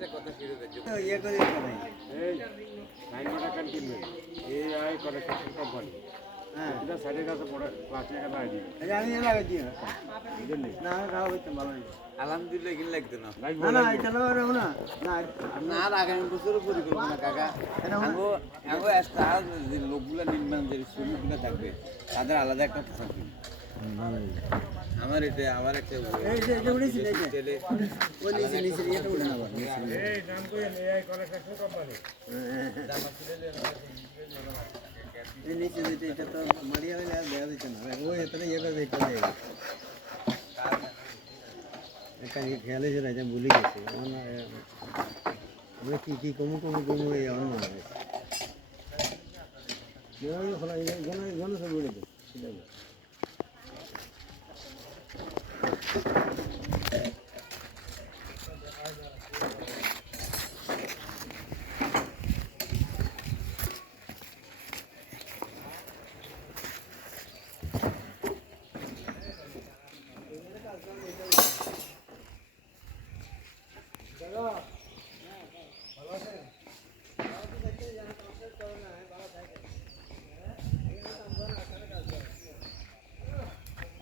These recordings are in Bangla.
ইয়ে করে দিতে ভাই। এই 9 টাকা কিনবেন এই আই কনেকশন কোম্পানি হ্যাঁ এটা সাইডের কাছে পড়ে প্লাস্টিক টাকা আইডি এই যে আমি এ লাগাই দিই না বুঝলেন না আমি খাওয়া হইতে ভালো হইতো। আলহামদুলিল্লাহ কিন লাগতো না লাগবে না না এটা লাগাবো না না না আর আগামী বছরও পরিকল্পনা কাকা আগো আগো একটা যে লোকগুলা নির্মাণ যে শ্রমিকগুলো থাকবে তাদের আলাদা একটা থাকবে আমার এটা আমার একটা এই যে এটা উড়েছি এই যে তেলে ওই নিচে নিচে এটা উড়ে না আবার নিচে নিচে। এই নাম কইেন এই কনেকশন কোম্পানি এই নিচে যেতে এটা তো মারিয়া হইলে আর দেওয়া দিত না ওই এতটা ইয়ে করে দেখতে দেয় একটা খেয়াল হয়েছে না যে ভুলে গেছে আমরা কি কি কমু এই আমার মনে হয় ঘন সব উড়ে দেয়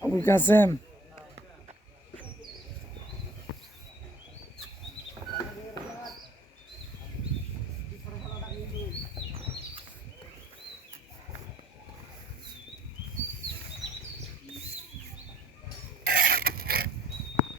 Abu Kasem.